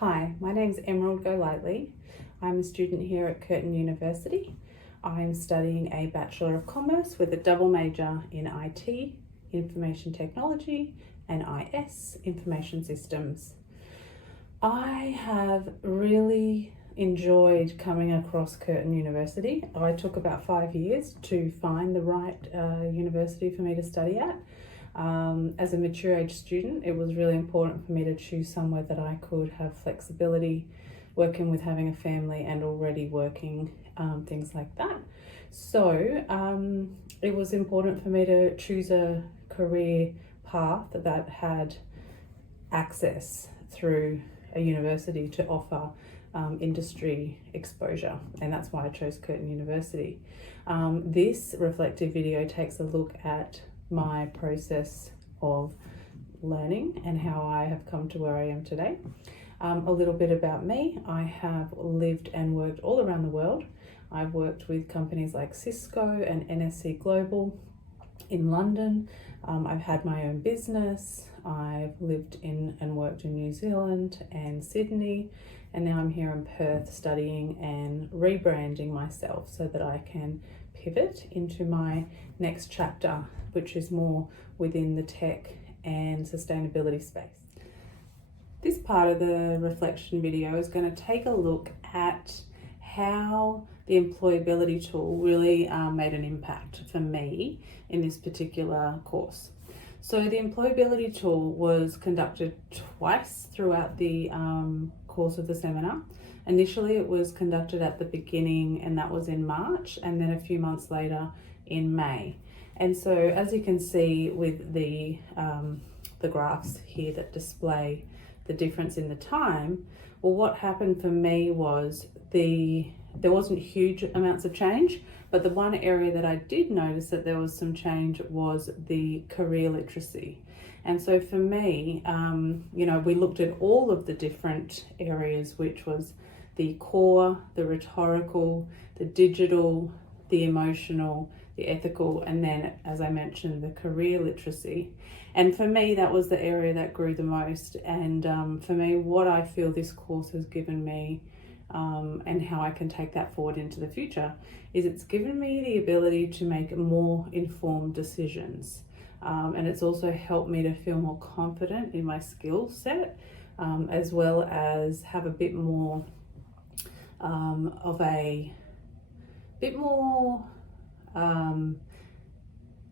Hi, my name is Emerald Golightly. I'm a student here at Curtin University. I'm studying a Bachelor of Commerce with a double major in IT, Information Technology, and IS, Information Systems. I have really enjoyed coming across Curtin University. I took about 5 years to find the right university for me to study at. As a mature age student, it was really important for me to choose somewhere that I could have flexibility, working with having a family and already working, things like that. So it was important for me to choose a career path that had access through a university to offer industry exposure, and that's why I chose Curtin University. This reflective video takes a look at my process of learning and how I have come to where I am today. A little bit about me. I have lived and worked all around the world. I've worked with companies like Cisco and NSC Global in London. I've had my own business. I've lived in and worked in New Zealand and Sydney, and now I'm here in Perth studying and rebranding myself so that I can pivot into my next chapter, which is more within the tech and sustainability space. This part of the reflection video is going to take a look at how the employability tool really made an impact for me in this particular course. So the employability tool was conducted twice throughout the course of the seminar. Initially it was conducted at the beginning, and that was in March, and then a few months later in May. And so as you can see with the graphs here that display the difference in the time, well, what happened for me was there wasn't huge amounts of change, but the one area that I did notice that there was some change was the career literacy. And so for me, we looked at all of the different areas, which was the core, the rhetorical, the digital, the emotional, the ethical, and then, as I mentioned, the career literacy. And for me, that was the area that grew the most. And for me, what I feel this course has given me and how I can take that forward into the future is it's given me the ability to make more informed decisions. And it's also helped me to feel more confident in my skill set, as well as have a bit more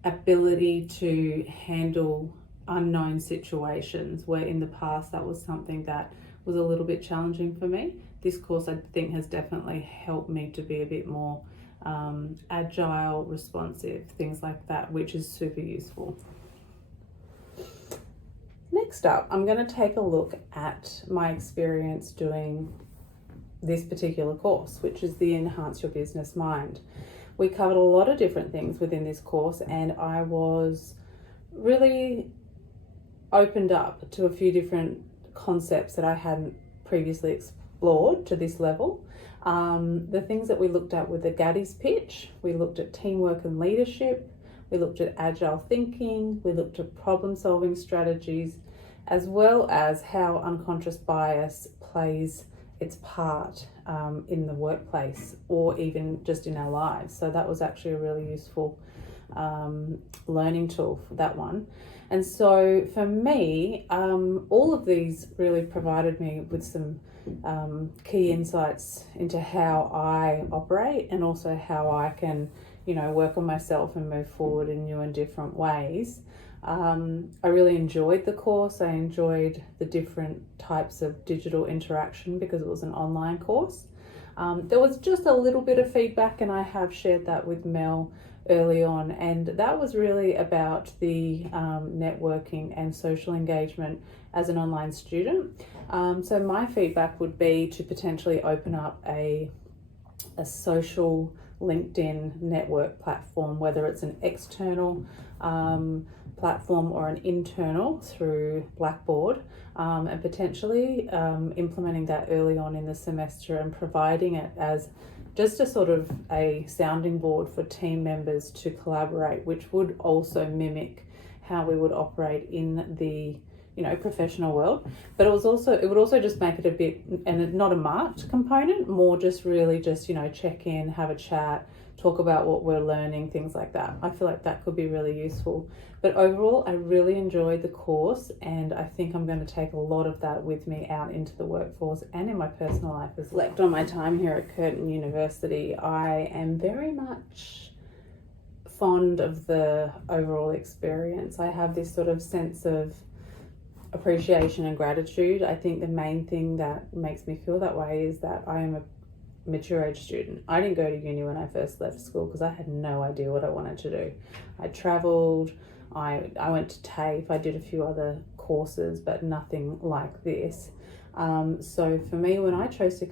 ability to handle unknown situations, where in the past that was something that was a little bit challenging for me. This course, I think, has definitely helped me to be a bit more agile, responsive, things like that, which is super useful. Next up, I'm going to take a look at my experience doing this particular course, which is the Enhance Your Business Mind. We covered a lot of different things within this course, and I was really opened up to a few different concepts that I hadn't previously explored to this level. The things that we looked at were the Gatti's pitch, we looked at teamwork and leadership, we looked at agile thinking, we looked at problem solving strategies, as well as how unconscious bias plays its part in the workplace or even just in our lives. So that was actually a really useful learning tool for that one. And so for me, all of these really provided me with some key insights into how I operate, and also how I can, work on myself and move forward in new and different ways. I really enjoyed the course. I enjoyed the different types of digital interaction because it was an online course. There was just a little bit of feedback, and I have shared that with Mel early on, and that was really about the networking and social engagement as an online student. So my feedback would be to potentially open up a social LinkedIn network platform, whether it's an external platform or an internal through Blackboard, and potentially implementing that early on in the semester and providing it as just a sort of a sounding board for team members to collaborate, which would also mimic how we would operate in the professional world. But it would also just make it a bit, and not a marked component, more just really just, check in, have a chat, talk about what we're learning, things like that. I feel like that could be really useful. But overall, I really enjoyed the course, and I think I'm going to take a lot of that with me out into the workforce and in my personal life as well. On my time here at Curtin University, I am very much fond of the overall experience. I have this sort of sense of appreciation and gratitude. I think the main thing that makes me feel that way is that I am a mature age student. I didn't go to uni when I first left school because I had no idea what I wanted to do. I travelled, I went to TAFE, I did a few other courses, but nothing like this. So for me, when I chose to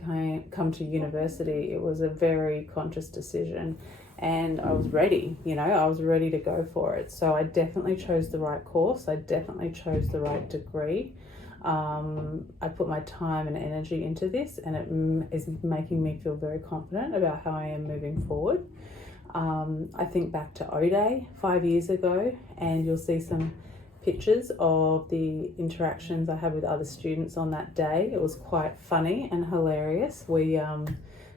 come to university, it was a very conscious decision, and I was ready, I was ready to go for it. So I definitely chose the right course. I definitely chose the right degree. I put my time and energy into this, and it is making me feel very confident about how I am moving forward. I think back to O-Day 5 years ago, and you'll see some pictures of the interactions I had with other students on that day. It was quite funny and hilarious. We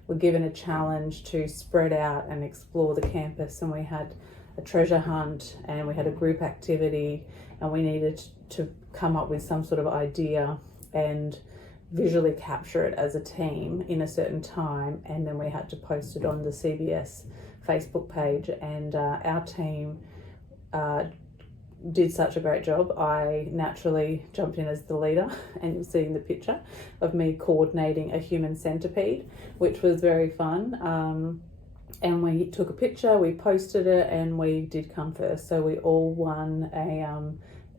were given a challenge to spread out and explore the campus, and we had a treasure hunt, and we had a group activity, and we needed to come up with some sort of idea and visually capture it as a team in a certain time, and then we had to post it on the CBS Facebook page, and our team did such a great job. I naturally jumped in as the leader, and you'll see in the picture of me coordinating a human centipede, which was very fun. And we took a picture, we posted it, and we did come first. So we all won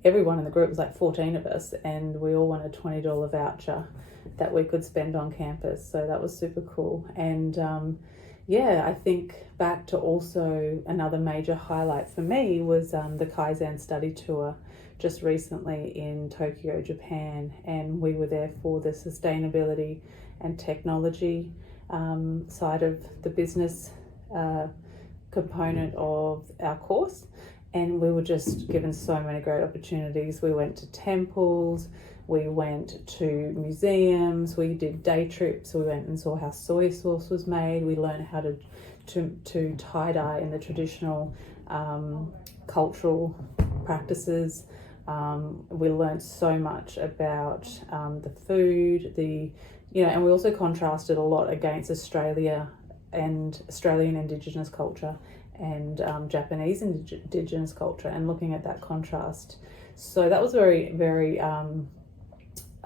everyone in the group was like 14 of us, and we all won a $20 voucher that we could spend on campus. So that was super cool. And I think back to also another major highlight for me was the Kaizen study tour just recently in Tokyo, Japan. And we were there for the sustainability and technology side of the business component of our course. And we were just given so many great opportunities. We went to temples, we went to museums, we did day trips, we went and saw how soy sauce was made, we learned how to tie-dye in the traditional cultural practices. We learned so much about the food, and we also contrasted a lot against Australia and Australian Indigenous culture and Japanese Indigenous culture, and looking at that contrast. So that was very, very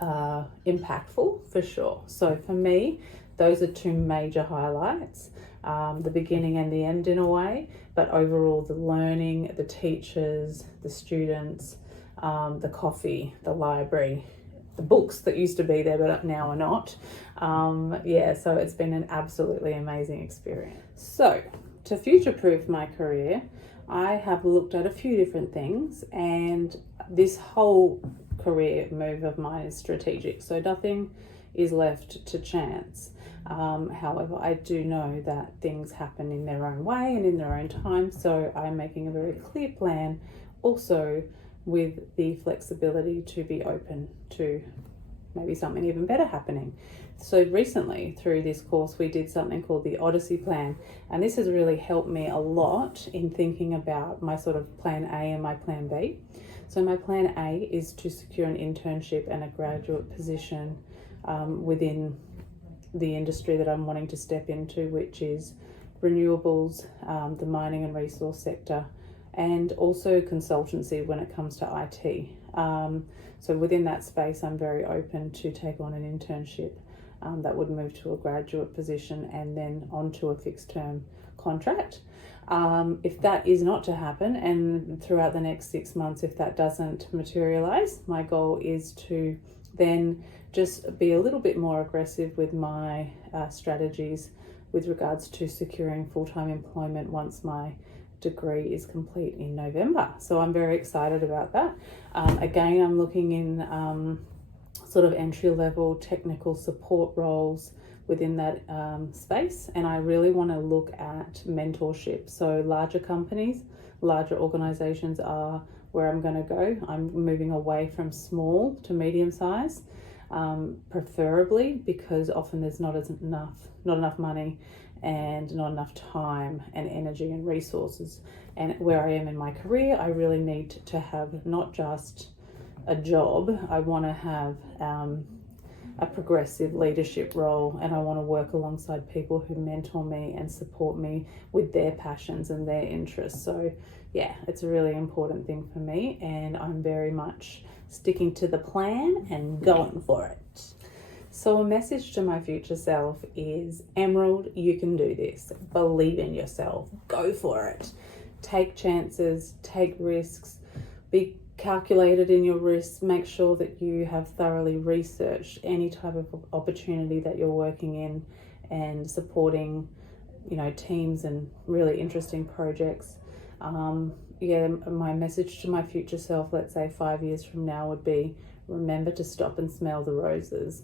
impactful for sure. So for me, those are two major highlights, the beginning and the end in a way, but overall the learning, the teachers, the students, the coffee, the library, the books that used to be there but now are not. So it's been an absolutely amazing experience. So to future-proof my career, I have looked at a few different things, and this whole career move of mine is strategic, so nothing is left to chance. However, I do know that things happen in their own way and in their own time, so I'm making a very clear plan, also with the flexibility to be open to maybe something even better happening. So recently through this course we did something called the Odyssey Plan, and this has really helped me a lot in thinking about my sort of plan A and my plan B. So my plan A is to secure an internship and a graduate position within the industry that I'm wanting to step into, which is renewables, the mining and resource sector, and also consultancy when it comes to IT. So within that space, I'm very open to take on an internship that would move to a graduate position and then onto a fixed term contract. If that is not to happen, and throughout the next 6 months, if that doesn't materialize, my goal is to then just be a little bit more aggressive with my strategies with regards to securing full-time employment once my degree is complete in November. So I'm very excited about that. Again, I'm looking in sort of entry-level technical support roles within that space, and I really want to look at mentorship. So larger companies, larger organizations are where I'm going to go. I'm moving away from small to medium size, preferably because often there's not enough money and not enough time and energy and resources. And where I am in my career, I really need to have not just a job. I want to have a progressive leadership role, and I want to work alongside people who mentor me and support me with their passions and their interests. So yeah, it's a really important thing for me, and I'm very much sticking to the plan and going for it. So a message to my future self is, Emerald, you can do this. Believe in yourself. Go for it. Take chances, take risks, be calculated in your risks. Make sure that you have thoroughly researched any type of opportunity that you're working in and supporting, teams and really interesting projects. My message to my future self, let's say 5 years from now, would be, remember to stop and smell the roses.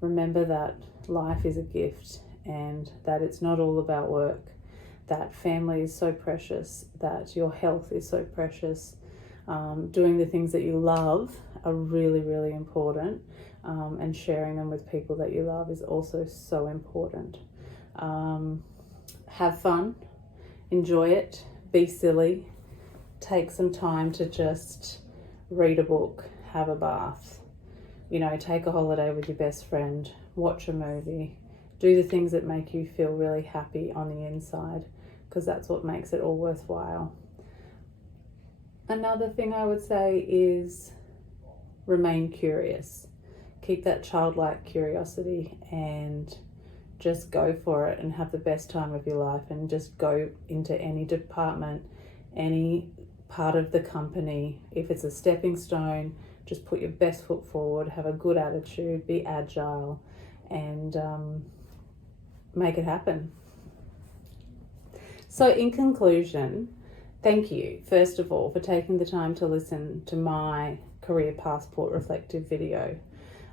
Remember that life is a gift and that it's not all about work, that family is so precious, that your health is so precious. Doing the things that you love are really, really important, and sharing them with people that you love is also so important. Have fun, enjoy it, be silly, take some time to just read a book, have a bath, take a holiday with your best friend, watch a movie, do the things that make you feel really happy on the inside, because that's what makes it all worthwhile. Another thing I would say is remain curious. Keep that childlike curiosity and just go for it and have the best time of your life, and just go into any department, any part of the company. If it's a stepping stone, just put your best foot forward, have a good attitude, be agile, and make it happen. So in conclusion, thank you, first of all, for taking the time to listen to my Career Passport reflective video.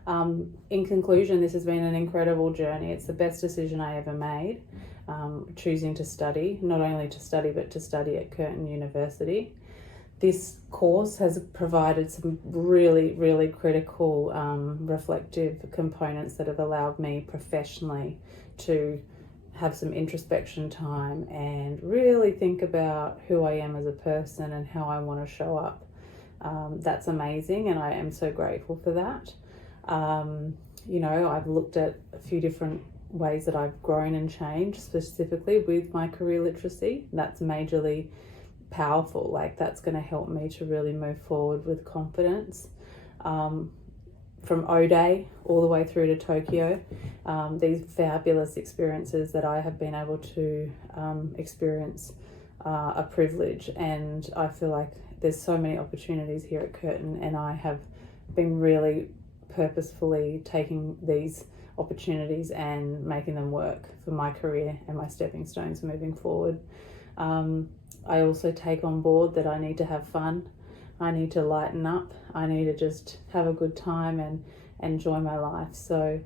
In conclusion, this has been an incredible journey. It's the best decision I ever made, choosing to study, not only to study, but to study at Curtin University. This course has provided some really, really critical reflective components that have allowed me professionally to have some introspection time and really think about who I am as a person and how I want to show up. That's amazing, and I am so grateful for that. I've looked at a few different ways that I've grown and changed, specifically with my career literacy. That's majorly powerful. Like, that's going to help me to really move forward with confidence. From O'Day all the way through to Tokyo, these fabulous experiences that I have been able to experience are a privilege, and I feel like there's so many opportunities here at Curtin, and I have been really purposefully taking these opportunities and making them work for my career and my stepping stones moving forward. I also take on board that I need to have fun. I need to lighten up. I need to just have a good time and enjoy my life. So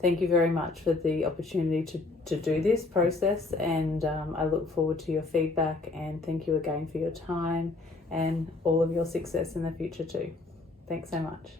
thank you very much for the opportunity to do this process, and I look forward to your feedback, and thank you again for your time and all of your success in the future too. Thanks so much.